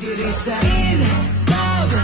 diri sa entablado.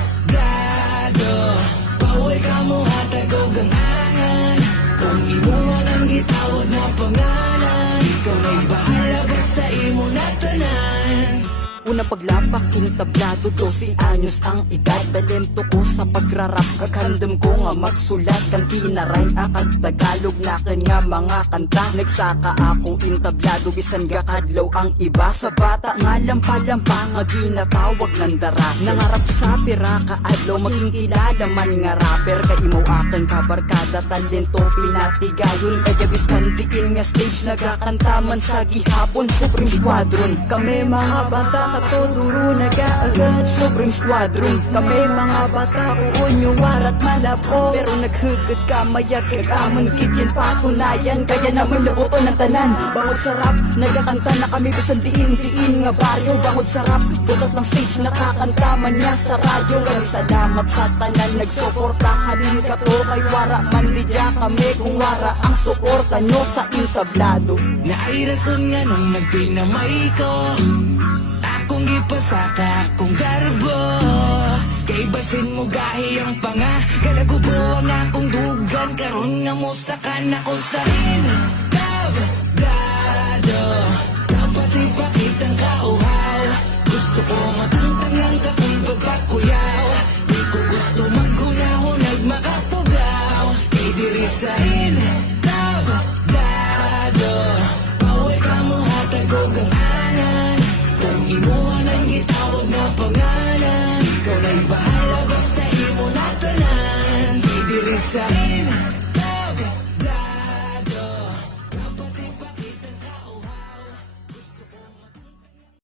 Bawal ka mo hatag o gangangan, kung imuhan ang gitawag na pangalan. Ikaw na'y bahala basta imo na tanan. Unang paglapak, entablado, 12 anyos ang edad. Talento ko sa pagrarap, kakandam ko nga magsulat. Kang kinaray, akag Tagalog na kanya mga kanta. Nagsaka akong entablado, bisan gakadlaw ang iba. Sa bata nga lampa-lampa, nga ginatawag ng daras. Nangarap sa pira, kaadlaw, maging kilala man nga rapper. Kay mo aking kabarkada, talento pinatigayon. Kaya biskan diin nga stage, nagakanta man sa gihapon. Supreme Squadron, kami mga bata, katoduro nag-aagad. Supreme Squadron, kami mga bata, uunyo warat malapo. Pero naghugad ka, mayag kagamon, kikyan patunayan. Kaya naman laboto ng tanan, bangod sarap, nagkakanta na kami bisan diin-diin nga baryo. Bangod sarap, butot lang stage, nakakanta man niya sa radyo. Kaya salamat sa tanan, nagsuporta, halin ka to kay wara man lidya kami. Kung wara ang suporta nyo sa entablado. Na ay rason nga nang nagpinamay ko, akong gipasaka, akong garbo. Kay basin mo gahi ang panga, kalagubo ang akong dugan. Karon nga mo sakan ako sa entablado. Dapat ipakitang kauhaw, gusto ko